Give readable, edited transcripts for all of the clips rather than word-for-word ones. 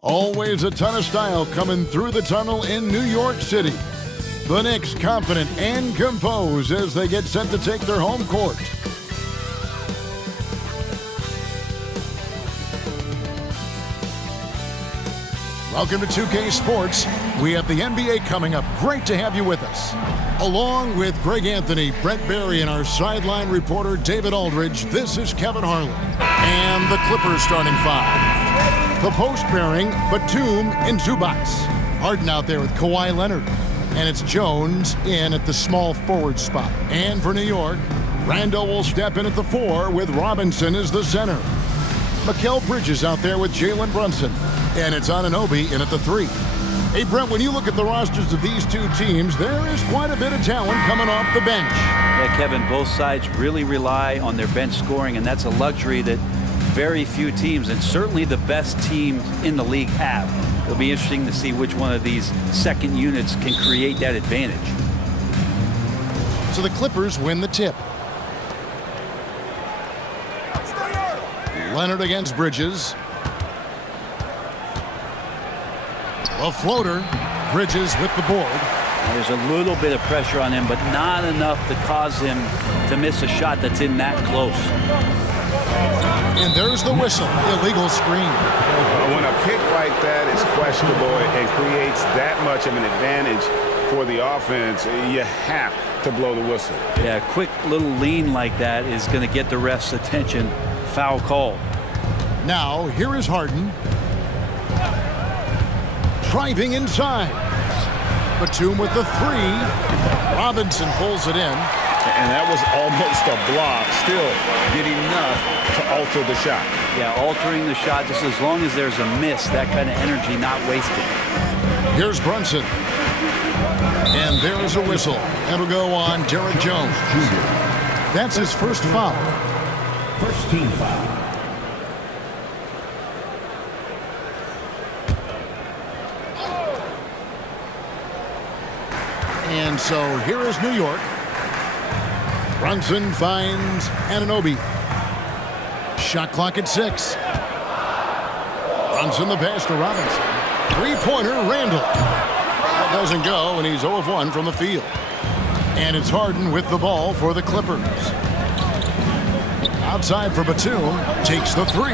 Always a ton of style coming through the tunnel in New York City. The Knicks confident and composed as they get set to take their home court. Welcome to 2K Sports. We have the NBA coming up. Great to have you with us. Along with Greg Anthony, Brent Barry, and our sideline reporter David Aldridge, this is Kevin Harlan. And the Clippers starting five. The post pairing, Batum and Zubac. Harden out there with Kawhi Leonard. And it's Jones in at the small forward spot. And for New York, Randall will step in at the 4 with Robinson as the center. Mikal Bridges out there with Jalen Brunson. And it's Anunoby in at the 3. Hey, Brent, when you look at the rosters of these two teams, there is quite a bit of talent coming off the bench. Yeah, Kevin, both sides really rely on their bench scoring, and that's a luxury that very few teams, and certainly the best team in the league, have. It'll be interesting to see which one of these second units can create that advantage. So the Clippers win the tip. Leonard against Bridges. A floater. Bridges with the board. There's a little bit of pressure on him, but not enough to cause him to miss a shot that's in that close. And there's the whistle. Illegal screen. When a pick like that is questionable and creates that much of an advantage for the offense, you have to blow the whistle. Yeah, a quick little lean like that is going to get the ref's attention. Foul call. Now, here is Harden. Driving inside. Batum with the 3. Robinson pulls it in. And that was almost a block. Still did enough to alter the shot. Yeah, altering the shot just as long as there's a miss, that kind of energy not wasted. Here's Brunson. And there's a whistle. It'll go on Derek Jones. That's his first foul. First team foul. And so here is New York. Brunson finds Anunoby. Shot clock at 6. Brunson the pass to Robinson. Three-pointer, Randall. That doesn't go, and he's 0 of 1 from the field. And it's Harden with the ball for the Clippers. Outside for Batum. Takes the 3.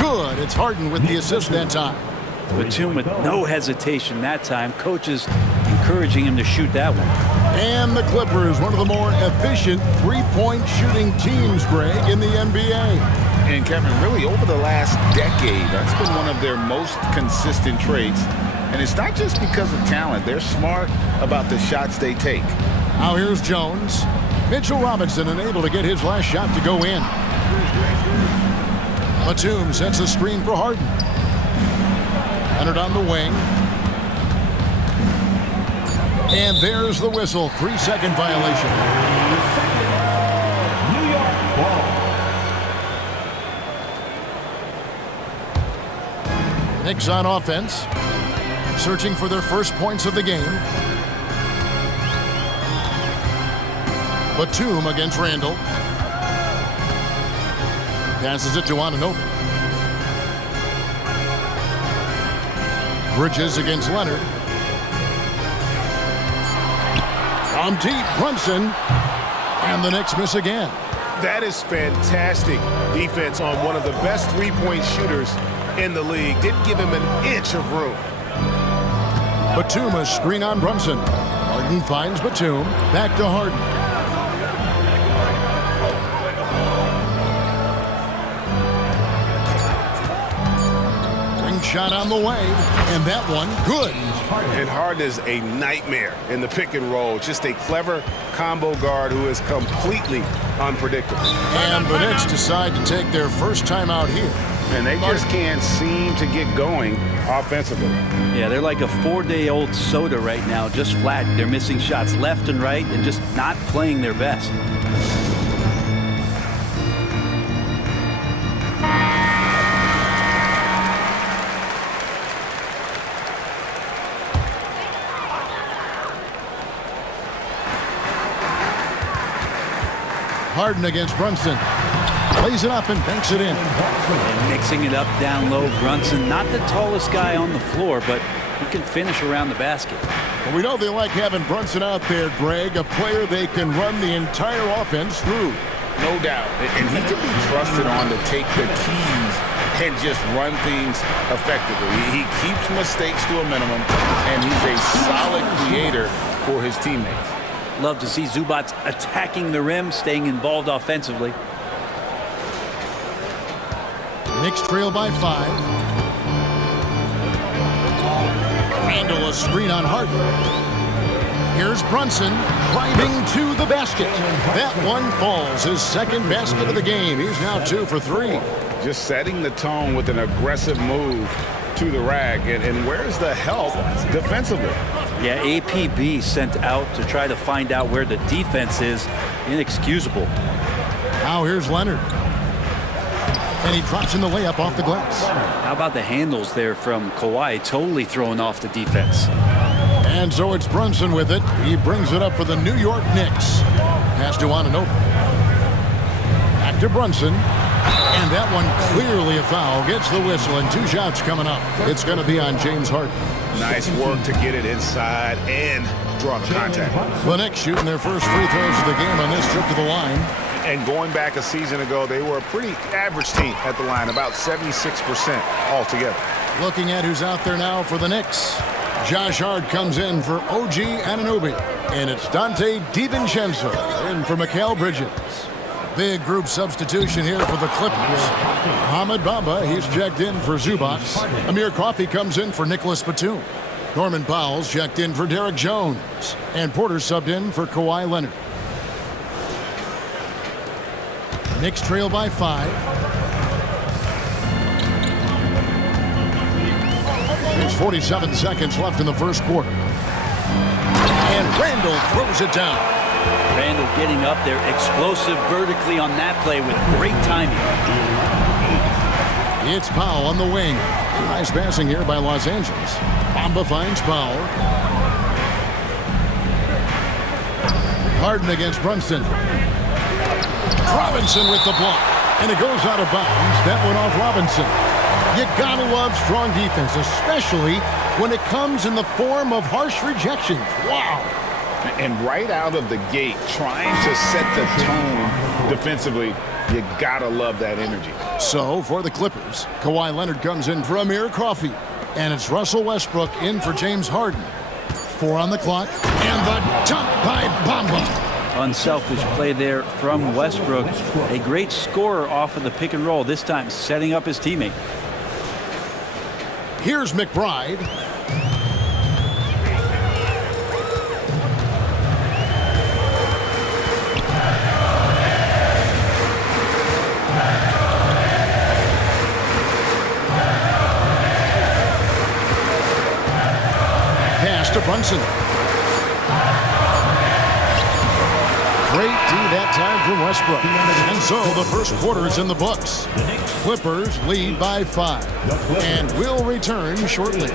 Good. It's Harden with the assist that time. Batum with no hesitation that time. Coaches encouraging him to shoot that one. And the Clippers, one of the more efficient three-point shooting teams, Greg, in the NBA. And Kevin, really over the last decade, that's been one of their most consistent traits. And it's not just because of talent. They're smart about the shots they take. Now here's Jones. Mitchell Robinson unable to get his last shot to go in. Batum sets the screen for Harden. Leonard on the wing. And there's the whistle. 3-second violation. New York ball. Knicks on offense. Searching for their first points of the game. Batum against Randall. Passes it to Anunoby. Bridges against Leonard. From deep, Brunson. And the Knicks miss again. That is fantastic defense on one of the best three-point shooters in the league. Didn't give him an inch of room. Batum a screen on Brunson. Harden finds Batum. Back to Harden. Ring shot on the way. And that one, good. And Harden is a nightmare in the pick and roll. Just a clever combo guard who is completely unpredictable. And the Knicks decide to take their first time out here. And they just can't seem to get going offensively. Yeah, they're like a 4-day-old soda right now, just flat. They're missing shots left and right and just not playing their best. Harden against Brunson. lays it up and banks it in. And mixing it up down low, Brunson, not the tallest guy on the floor, but he can finish around the basket. Well, we know they like having Brunson out there, Greg, a player they can run the entire offense through. No doubt. And he can be trusted on to take the keys and just run things effectively. He keeps mistakes to a minimum, and he's a solid creator for his teammates. Love to see Zubac attacking the rim, staying involved offensively. Knicks trail by 5. Randall a screen on Harden. Here's Brunson driving to the basket. That one falls. His second basket of the game. He's now 2 for 3. Just setting the tone with an aggressive move to the rack. And where's the help defensively? Yeah, APB sent out to try to find out where the defense is. Inexcusable. Now here's Leonard. And he drops in the layup off the glass. How about the handles there from Kawhi, totally throwing off the defense. And so it's Brunson with it. He brings it up for the New York Knicks. Pass to Anunoby. Back to Brunson. And that one clearly a foul. Gets the whistle and 2 shots coming up. It's going to be on James Harden. Nice work to get it inside and draw the contact. The Knicks shooting their first free throws of the game on this trip to the line. And going back a season ago, they were a pretty average team at the line, about 76% altogether. Looking at who's out there now for the Knicks. Josh Hart comes in for OG Anunoby. And it's Dante DiVincenzo in for Mikal Bridges. Big group substitution here for the Clippers. Ahmed Bamba, he's checked in for Zubac. Amir Coffey comes in for Nicholas Batum. Norman Powell's checked in for Derek Jones. And Porter subbed in for Kawhi Leonard. Knicks trail by 5. There's 47 seconds left in the first quarter. And Randall throws it down. Randall getting up there, explosive vertically on that play with great timing. It's Powell on the wing. Nice passing here by Los Angeles. Bamba finds Powell. Harden against Brunson. Robinson with the block. And it goes out of bounds. That one off Robinson. You gotta love strong defense, especially when it comes in the form of harsh rejections. Wow. And right out of the gate, trying to set the tone defensively, you gotta love that energy. So for the Clippers, Kawhi Leonard comes in for Amir Coffey. And it's Russell Westbrook in for James Harden. 4 on the clock. And the dunk by Bamba. Unselfish play there from Westbrook. A great scorer off of the pick and roll, this time setting up his teammate. Here's McBride. Pass to Brunson. Great D that time from Westbrook. And so the first quarter is in the books. Clippers lead by 5. And will return shortly.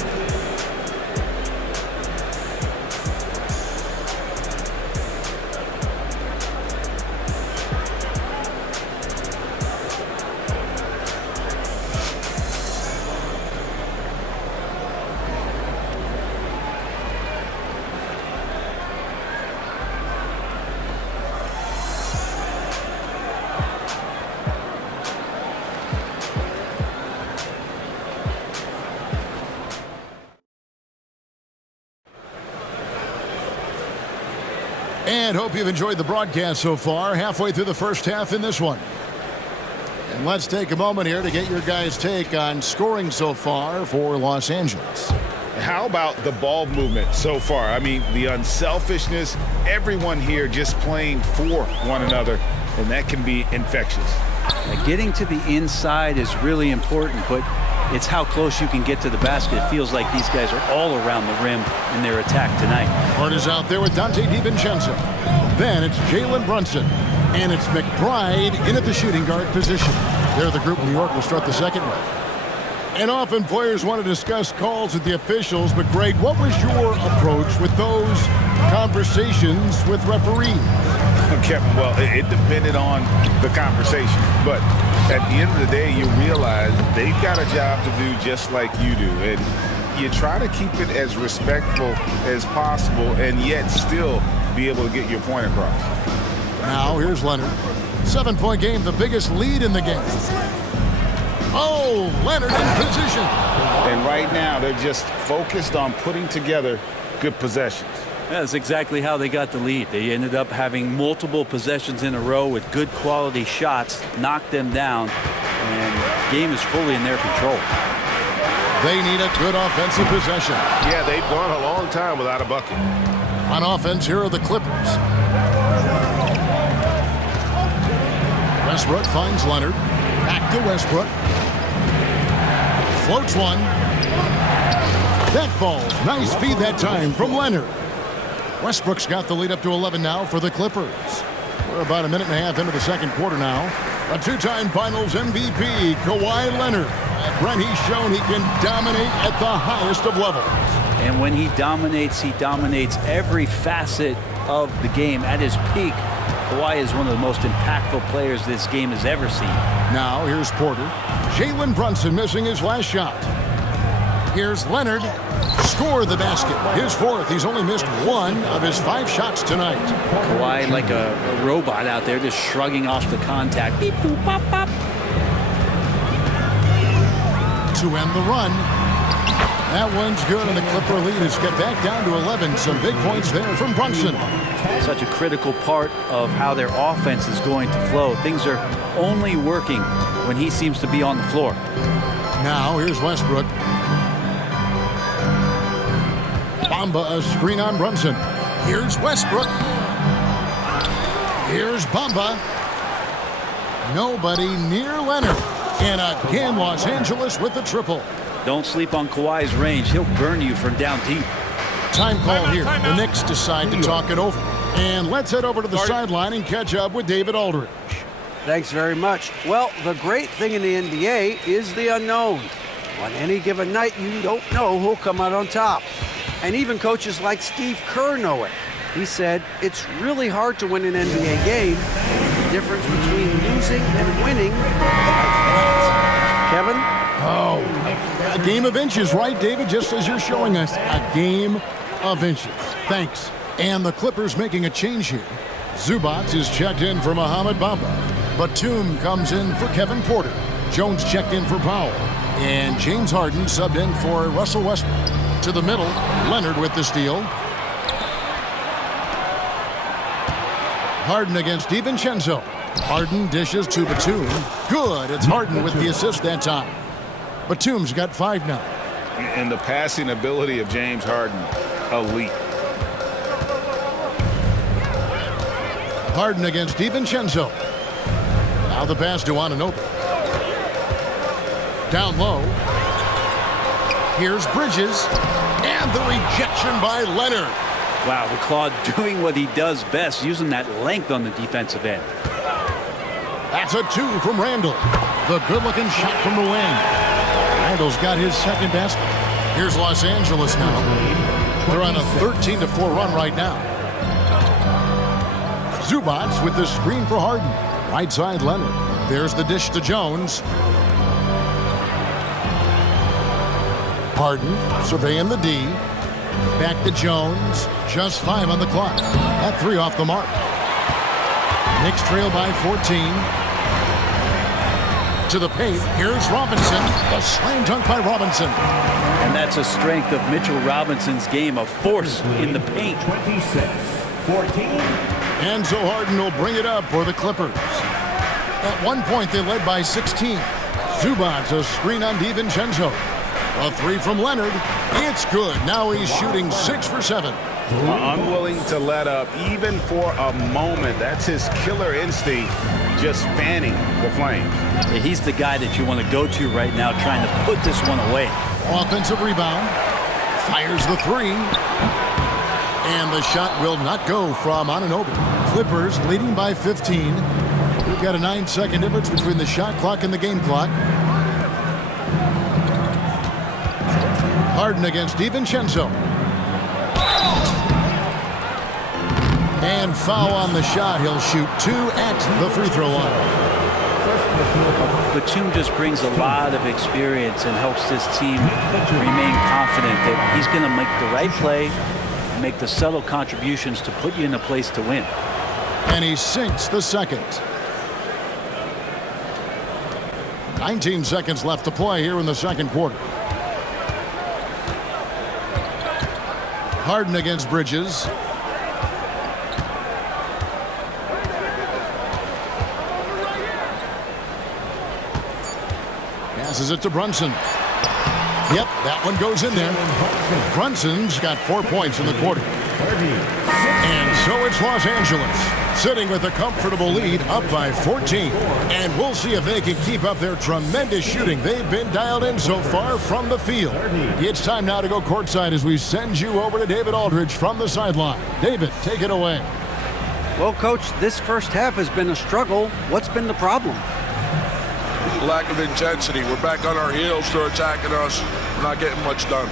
And hope you've enjoyed the broadcast so far. Halfway through the first half in this one. And let's take a moment here to get your guys' take on scoring so far for Los Angeles. How about the ball movement so far? I mean, the unselfishness, everyone here just playing for one another, and that can be infectious. Getting to the inside is really important, but it's how close you can get to the basket. It feels like these guys are all around the rim in their attack tonight. Hart is out there with Dante DiVincenzo. Then it's Jalen Brunson. And it's McBride in at the shooting guard position. They're the group New York will start the second with. And often players want to discuss calls with the officials, but Greg, what was your approach with those conversations with referees? Kevin, well, it depended on the conversation. But at the end of the day, you realize they've got a job to do just like you do. And you try to keep it as respectful as possible and yet still be able to get your point across. Now, here's Leonard. 7-point game, the biggest lead in the game. Oh, Leonard in position. And right now, they're just focused on putting together good possessions. That's exactly how they got the lead. They ended up having multiple possessions in a row with good quality shots, knocked them down, and the game is fully in their control. They need a good offensive possession. Yeah, they've gone a long time without a bucket. On offense, here are the Clippers. Westbrook finds Leonard. Back to Westbrook. Floats one. That falls. Nice feed that time from Leonard. Westbrook's got the lead up to 11 now for the Clippers. We're about a minute and a half into the second quarter now. A two-time Finals MVP, Kawhi Leonard. Brent, he's shown he can dominate at the highest of levels. And when he dominates every facet of the game. At his peak, Kawhi is one of the most impactful players this game has ever seen. Now here's Porter. Jalen Brunson missing his last shot. Here's Leonard. Score the basket. His fourth. He's only missed one of his 5 shots tonight. Kawhi like a robot out there, just shrugging off the contact. Beep, boop, pop, pop. To end the run. That one's good, and the Clipper lead is get back down to 11. Some big points there from Brunson. Such a critical part of how their offense is going to flow. Things are only working when he seems to be on the floor. Now here's Westbrook. Bamba, a screen on Brunson. Here's Westbrook. Here's Bamba. Nobody near Leonard. And again, Los Angeles with the triple. Don't sleep on Kawhi's range. He'll burn you from down deep. Time call here. The Knicks decide to talk it over. And let's head over to the sideline and catch up with David Aldridge. Thanks very much. Well, the great thing in the NBA is the unknown. On any given night, you don't know who'll come out on top. And even coaches like Steve Kerr know it. He said, it's really hard to win an NBA game. The difference between losing and winning. Kevin? Oh, a game of inches, right, David? Just as you're showing us, a game of inches. Thanks. And the Clippers making a change here. Zubac is checked in for Mohamed Bamba. Batum comes in for Kevin Porter. Jones checked in for Powell. And James Harden subbed in for Russell Westbrook. To the middle, Leonard with the steal. Harden against DiVincenzo. Harden dishes to Batum. Good. It's Harden with the assist that time. Batum's got 5 now. And the passing ability of James Harden, elite. Harden against DiVincenzo. Now the pass to Anunoby. Down low. Here's Bridges. And the rejection by Leonard. Wow, the Claude doing what he does best, using that length on the defensive end. That's a 2 from Randall. The good-looking shot from the wing. Randall's got his second basket. Here's Los Angeles now. They're on a 13-4 run right now. Zubac with the screen for Harden. Right side Leonard. There's the dish to Jones. Harden surveying the D. Back to Jones. Just 5 on the clock. That 3 off the mark. Knicks trail by 14. To the paint. Here's Robinson. The slam dunk by Robinson. And that's a strength of Mitchell Robinson's game, a force in the paint. 26-14. And so Harden will bring it up for the Clippers. At one point, they led by 16. Zubac, a screen on DiVincenzo. A 3 from Leonard. It's good. Now he's shooting 6 for 7. Unwilling to let up even for a moment. That's his killer instinct, just fanning the flames. He's the guy that you want to go to right now, trying to put this one away. Offensive rebound. Fires the 3. And the shot will not go from Anunoby. Clippers leading by 15. We've got a 9-second difference between the shot clock and the game clock. Harden against DiVincenzo. And foul on the shot. He'll shoot 2 at the free throw line. Batum just brings a lot of experience and helps this team remain confident that he's going to make the right play, make the subtle contributions to put you in a place to win. And he sinks the second. 19 seconds left to play here in the second quarter. Harden against Bridges. Passes it to Brunson. Yep, that one goes in there. Brunson's got 4 points in the quarter. And so it's Los Angeles, sitting with a comfortable lead, up by 14. And we'll see if they can keep up their tremendous shooting. They've been dialed in so far from the field. It's time now to go courtside as we send you over to David Aldridge from the sideline. David, take it away. Well, Coach, this first half has been a struggle. What's been the problem? Lack of intensity. We're back on our heels. They're attacking us. We're not getting much done.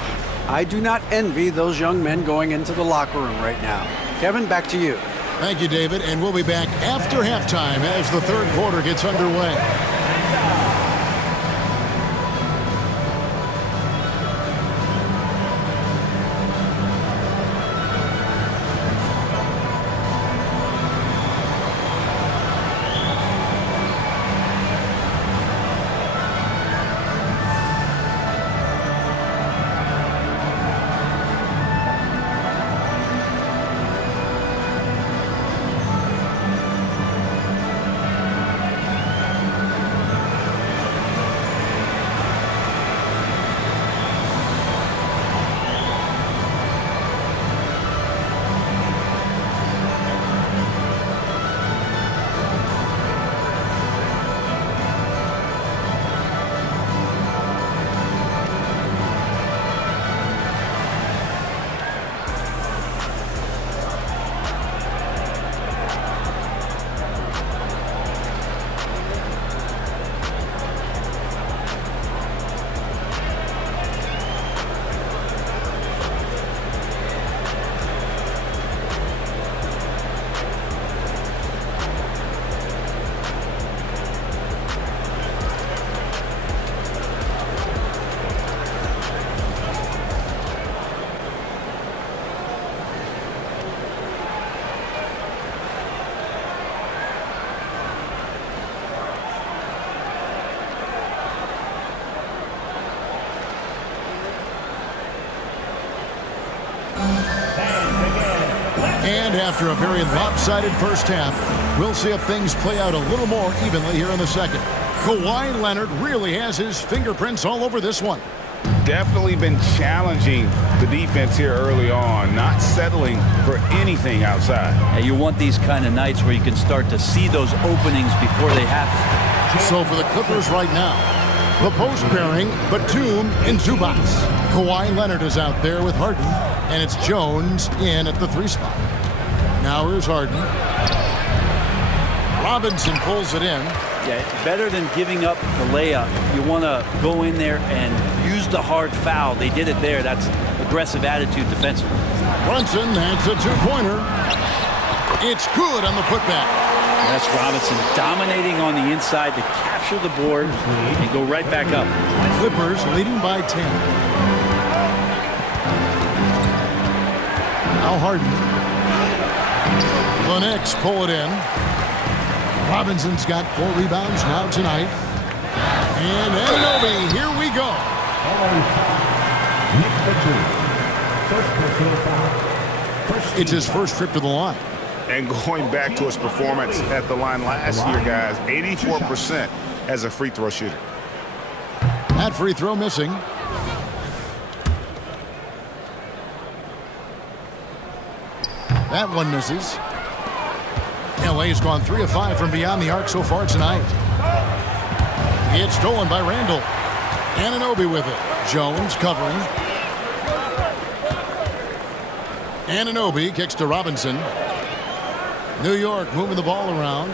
I do not envy those young men going into the locker room right now. Kevin, back to you. Thank you, David. And we'll be back after halftime as the third quarter gets underway. And after a very lopsided first half, we'll see if things play out a little more evenly here in the second. Kawhi Leonard really has his fingerprints all over this one. Definitely been challenging the defense here early on, not settling for anything outside. And you want these kind of nights where you can start to see those openings before they happen. So for the Clippers right now, the post pairing, Batum and Zubac. Kawhi Leonard is out there with Harden, and it's Jones in at the 3 spot. Now here's Harden. Robinson pulls it in. Yeah, better than giving up the layup. You want to go in there and use the hard foul. They did it there. That's aggressive attitude defensively. Brunson, that's a 2-pointer. It's good on the putback. That's Robinson dominating on the inside to capture the board and go right back up. Clippers leading by 10. Now Harden. The Knicks pull it in. Robinson's got 4 rebounds now tonight. And Anunoby, here we go. It's his first trip to the line. And going back to his performance at the line last year, guys, 84% as a free throw shooter. That free throw missing. That one misses. LA's gone 3 of 5 from beyond the arc so far tonight. It's stolen by Randall. Anunoby with it. Jones covering. Anunoby kicks to Robinson. New York moving the ball around.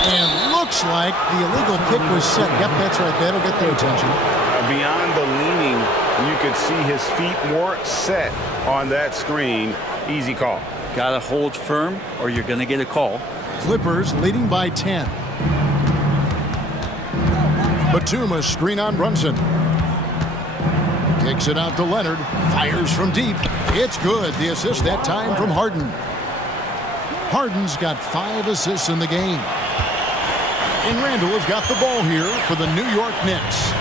And looks like the illegal kick was set. Yep, that's right. That'll get their attention. Beyond the leaning, you could see his feet weren't set on that screen. Easy call. Got to hold firm or you're going to get a call. Clippers leading by 10. Batum, a screen on Brunson. Kicks it out to Leonard. Fires from deep. It's good. The assist that time from Harden. Harden's got 5 assists in the game. And Randall has got the ball here for the New York Knicks.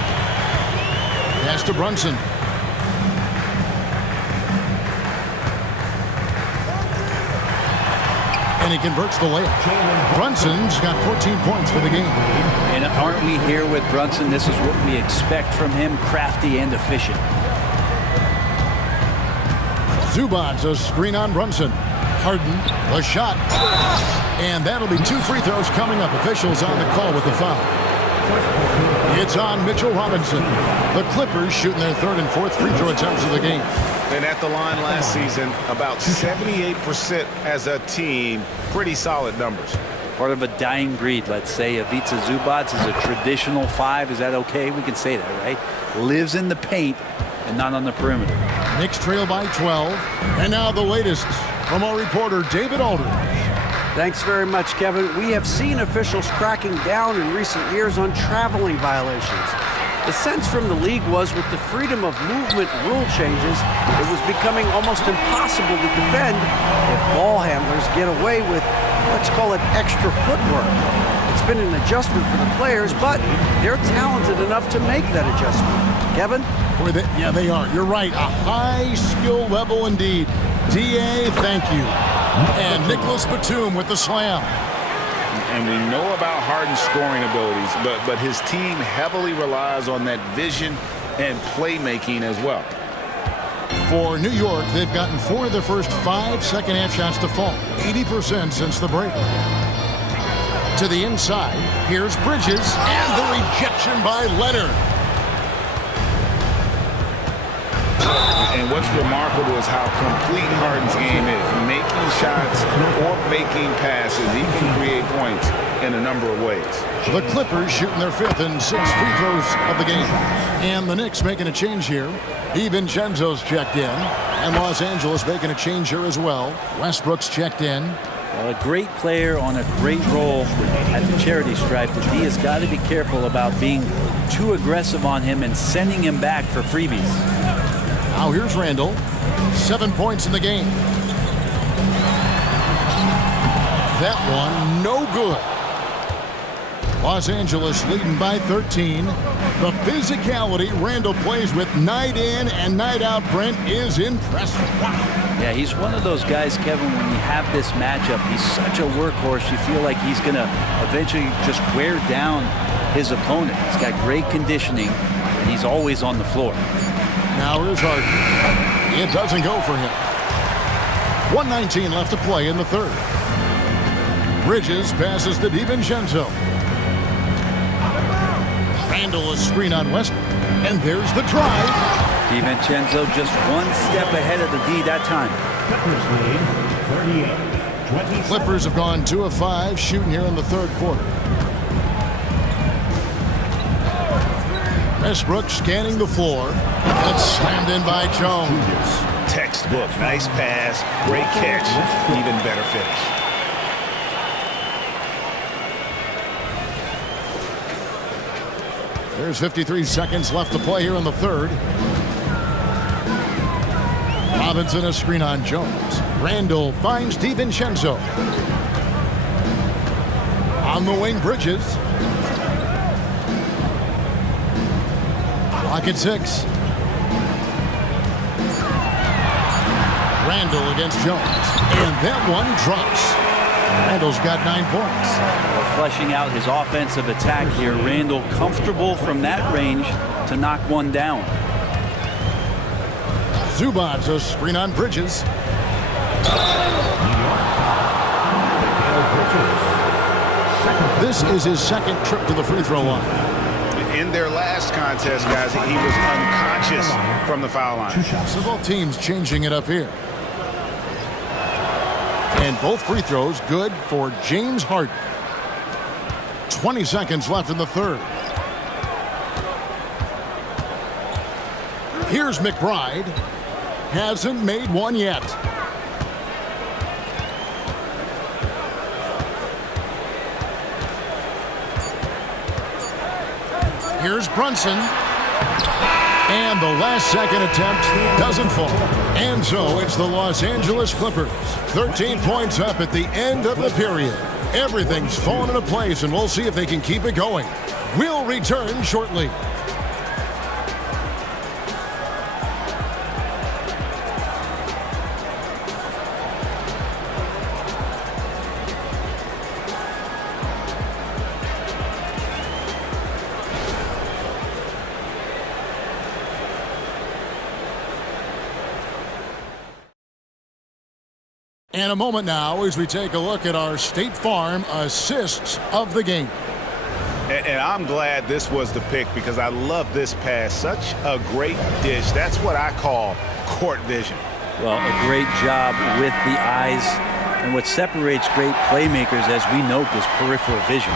Pass to Brunson. And he converts the layup. Brunson's got 14 points for the game. And aren't we here with Brunson? This is what we expect from him, crafty and efficient. Zubac's a screen on Brunson. Harden, a shot. And that'll be 2 free throws coming up. Officials on the call with the foul. It's on Mitchell Robinson. The Clippers shooting their 3rd and 4th free throw attempts of the game. And at the line last season, about 78% as a team. Pretty solid numbers. Part of a dying breed, let's say. Ivica Zubac is a traditional 5. Is that okay? We can say that, right? Lives in the paint and not on the perimeter. Knicks trail by 12. And now the latest from our reporter, David Aldridge. Thanks very much, Kevin. We have seen officials cracking down in recent years on traveling violations. The sense from the league was with the freedom of movement rule changes, it was becoming almost impossible to defend if ball handlers get away with, let's call it, extra footwork. It's been an adjustment for the players, but they're talented enough to make that adjustment. Kevin? Boy, yeah, they are. You're right. A high skill level indeed. DA, thank you. And Nicholas Batum with the slam. And we know about Harden's scoring abilities, but his team heavily relies on that vision and playmaking as well. For New York, they've gotten 4 of their first 5 second-half shots to fall. 80% since the break. To the inside, here's Bridges, and the rejection by Leonard. And what's remarkable is how complete Harden's game is. Making shots or making passes, he can create points in a number of ways. The Clippers shooting their 5th and 6th free throws of the game. And the Knicks making a change here. DiVincenzo's checked in. And Los Angeles making a change here as well. Westbrook's checked in. Well, a great player on a great role at the charity stripe. The D has got to be careful about being too aggressive on him and sending him back for freebies. Now here's Randall. 7 points in the game. That one, no good. Los Angeles leading by 13. The physicality Randall plays with night in and night out, Brent, is impressive. Wow. Yeah, he's one of those guys, Kevin, when you have this matchup, he's such a workhorse. You feel like he's going to eventually just wear down his opponent. He's got great conditioning, and he's always on the floor. Now here's Harden. It doesn't go for him. 1:19 left to play in the 3rd. Bridges passes to DiVincenzo. Randall a screen on Westbrook. And there's the drive. DiVincenzo just 1 step ahead of the D that time. Clippers lead 38-27. Clippers have gone 2 of 5 shooting here in the 3rd quarter. Westbrook scanning the floor. That's slammed in by Jones. Textbook. Nice pass. Great catch. Even better finish. There's 53 seconds left to play here in the 3rd. Robinson a screen on Jones. Randall finds DiVincenzo. On the wing, Bridges. Clock at 6. Randall against Jones. And that one drops. Randall's got 9 points. Well, fleshing out his offensive attack here. Randall comfortable from that range to knock one down. Zubac's a screen on Bridges. This is his 2nd trip to the free throw line. In their last contest, guys, he was unconscious from the foul line. So both teams changing it up here. And both free throws good for James Harden. 20 seconds left in the third. Here's McBride. Hasn't made one yet. Here's Brunson. And the last second attempt doesn't fall. And so it's the Los Angeles Clippers. 13 points up at the end of the period. Everything's fallen into place, and we'll see if they can keep it going. We'll return shortly. And a moment now as we take a look at our State Farm assists of the game. And I'm glad this was the pick because I love this pass. Such a great dish. That's what I call court vision. Well, a great job with the eyes. And what separates great playmakers, as we note, is peripheral vision.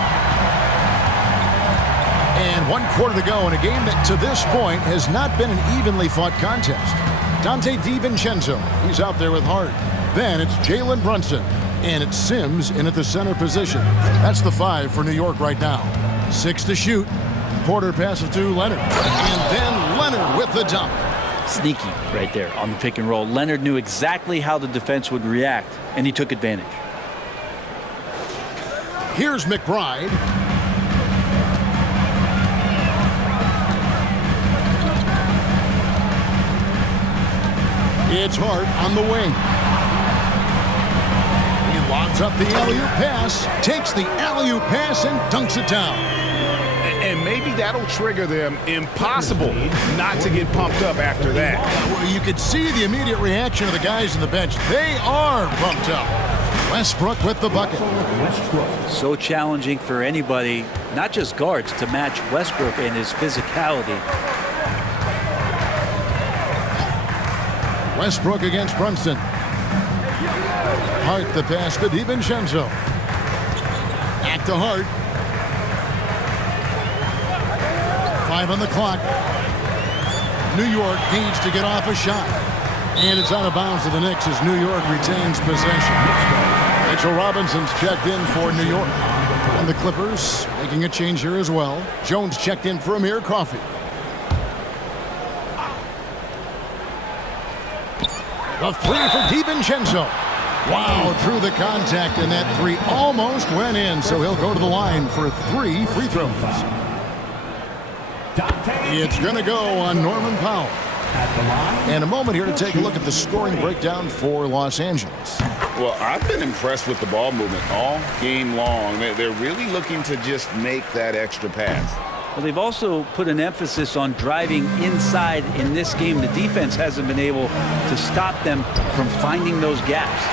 And 1 quarter to go in a game that to this point has not been an evenly fought contest. Dante DiVincenzo, he's out there with Hart. Then it's Jalen Brunson, and it's Sims in at the center position. That's the 5 for New York right now. 6 to shoot. Porter passes to Leonard, and then Leonard with the dunk. Sneaky right there on the pick and roll. Leonard knew exactly how the defense would react, and he took advantage. Here's McBride. It's Hart on the wing. Lobs up the alley-oop pass, takes the alley-oop pass and dunks it down. And maybe that'll trigger them. Impossible not to get pumped up after that. Well, you could see the immediate reaction of the guys on the bench. They are pumped up. Westbrook with the bucket. So challenging for anybody, not just guards, to match Westbrook and his physicality. Westbrook against Brunson. Hart the pass to DiVincenzo. Back to Hart. 5 on the clock. New York needs to get off a shot. And it's out of bounds to the Knicks as New York retains possession. Mitchell Robinson's checked in for New York. And the Clippers making a change here as well. Jones checked in for Amir Coffey. The 3 for DiVincenzo. Wow, through the contact, and that 3 almost went in, so he'll go to the line for 3 free throws. It's going to go on Norman Powell. And a moment here to take a look at the scoring breakdown for Los Angeles. Well, I've been impressed with the ball movement all game long. They're really looking to just make that extra pass. Well, they've also put an emphasis on driving inside in this game. The defense hasn't been able to stop them from finding those gaps.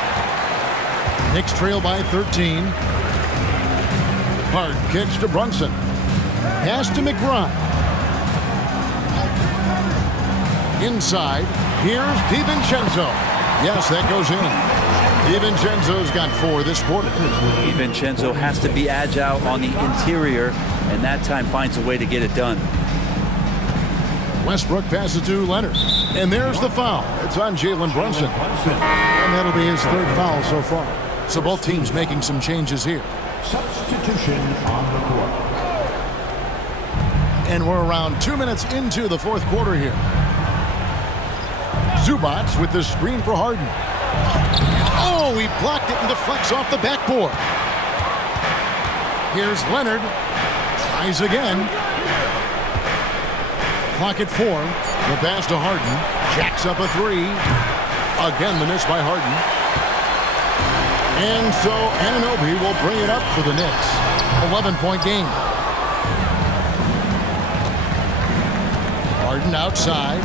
Knicks trail by 13. Hart kicks to Brunson. Pass to McBride. Inside. Here's DiVincenzo. Yes, that goes in. DiVincenzo's got 4 this quarter. DiVincenzo has to be agile on the interior, and that time finds a way to get it done. Westbrook passes to Leonard. And there's the foul. It's on Jalen Brunson. And that'll be his 3rd foul so far. So both teams making some changes here. Substitution on the court. And we're around 2 minutes into the 4th quarter here. Zubac with the screen for Harden. Oh, he blocked it and deflects off the backboard. Here's Leonard. Tries again. Clock at 4. The pass to Harden. Jacks up a 3. Again, the miss by Harden. And so Anunoby will bring it up for the Knicks. 11-point game. Harden outside.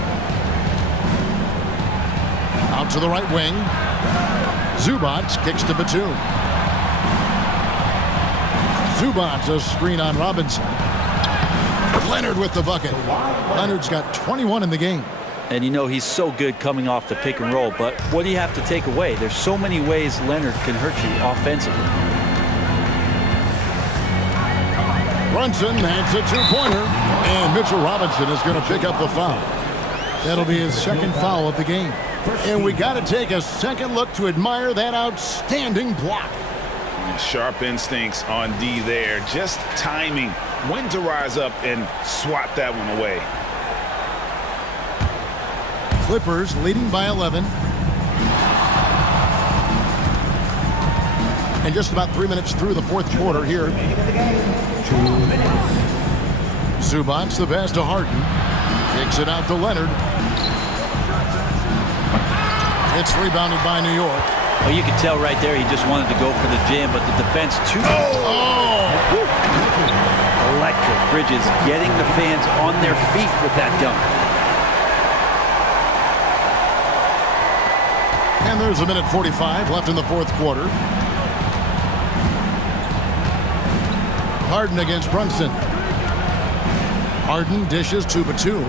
Out to the right wing. Zubac kicks to Batum. Zubac a screen on Robinson. Leonard with the bucket. Leonard's got 21 in the game. And you know he's so good coming off the pick and roll, but what do you have to take away? There's so many ways Leonard can hurt you offensively. Brunson, that's a two-pointer. And Mitchell Robinson is going to pick up the foul. That'll be his second foul of the game. And we got to take a second look to admire that outstanding block. Sharp instincts on D there. Just timing when to rise up and swat that one away. Clippers leading by 11. And just about 3 minutes through the fourth quarter here. Zubac's the pass to Harden. Kicks it out to Leonard. It's rebounded by New York. Well, you can tell right there he just wanted to go for the jam, but the defense too. Electric. Bridges getting the fans on their feet with that dunk. And there's a minute 45 left in the fourth quarter. Harden against Brunson. Harden dishes to Batum.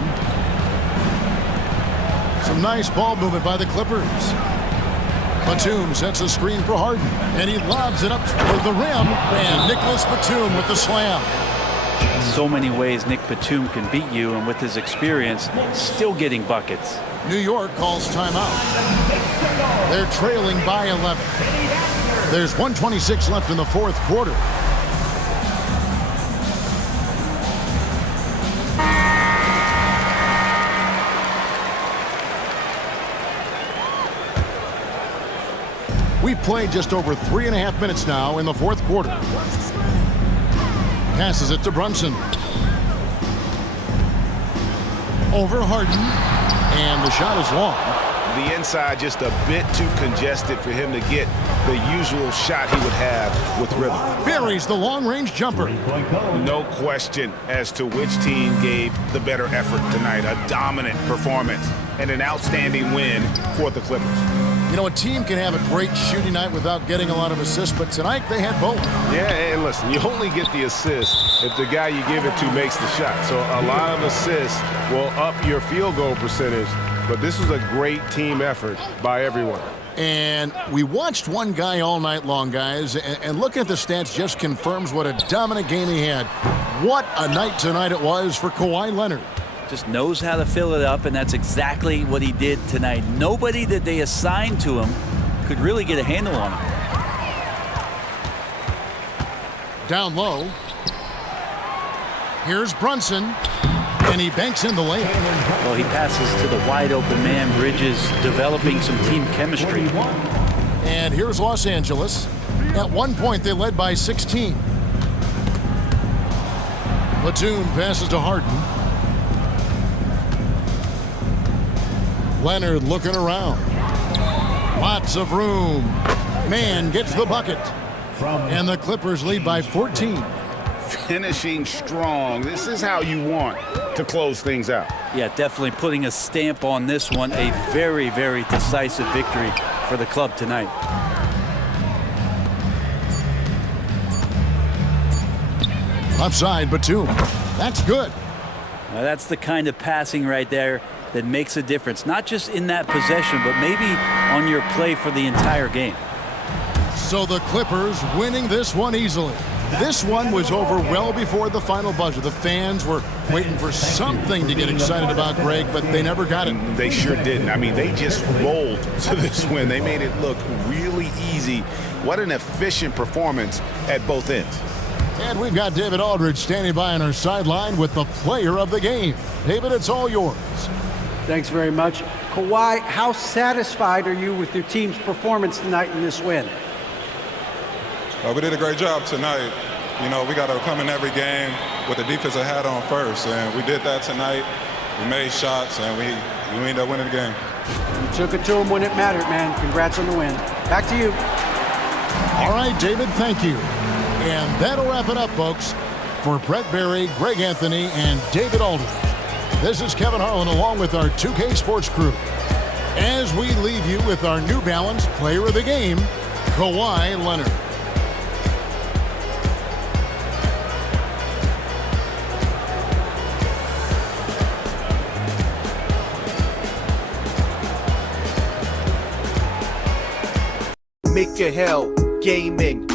Some nice ball movement by the Clippers. Batum sets a screen for Harden, and he lobs it up for the rim, and Nicholas Batum with the slam. So many ways Nick Batum can beat you, and with his experience, still getting buckets. New York calls timeout. They're trailing by 11. There's 1:26 left in the fourth quarter. We've played just over 3.5 minutes now in the fourth quarter. Passes it to Brunson. Over Harden. And the shot is long. The inside just a bit too congested for him to get the usual shot he would have with rhythm. Buries the long-range jumper. No question as to which team gave the better effort tonight. A dominant performance and an outstanding win for the Clippers. You know, a team can have a great shooting night without getting a lot of assists, but tonight they had both. Yeah, and listen, you only get the assist if the guy you give it to makes the shot. So a lot of assists will up your field goal percentage, but this was a great team effort by everyone. And we watched one guy all night long, guys, and looking at the stats just confirms what a dominant game he had. What a night tonight it was for Kawhi Leonard. Just knows how to fill it up, and that's exactly what he did tonight. Nobody that they assigned to him could really get a handle on him. Down low. Here's Brunson, and he banks in the layup. Well, he passes to the wide-open man. Bridges developing some team chemistry. And here's Los Angeles. At one point, they led by 16. Batum passes to Harden. Leonard looking around. Lots of room. Man gets the bucket. And the Clippers lead by 14. Finishing strong. This is how you want to close things out. Yeah, definitely putting a stamp on this one. A very, very decisive victory for the club tonight. Upside Batum. That's good. Now, that's the kind of passing right there that makes a difference, not just in that possession, but maybe on your play for the entire game. So the Clippers winning this one easily. This one was over well before the final buzzer. The fans were waiting for something to get excited about, Greg, but they never got it. They sure didn't. I mean, they just rolled to this win. They made it look really easy. What an efficient performance at both ends. And we've got David Aldridge standing by on our sideline with the player of the game. David, it's all yours. Thanks very much. Kawhi, how satisfied are you with your team's performance tonight in this win? We did a great job tonight. You know, we got to come in every game with the defensive hat on first, and we did that tonight. We made shots, and we ended up winning the game. You took it to them when it mattered, man. Congrats on the win. Back to you. All right, David, thank you. And that'll wrap it up, folks. For Brett Berry, Greg Anthony, and David Aldridge, this is Kevin Harlan along with our 2K Sports crew as we leave you with our New Balance player of the game, Kawhi Leonard. Make your hell gaming.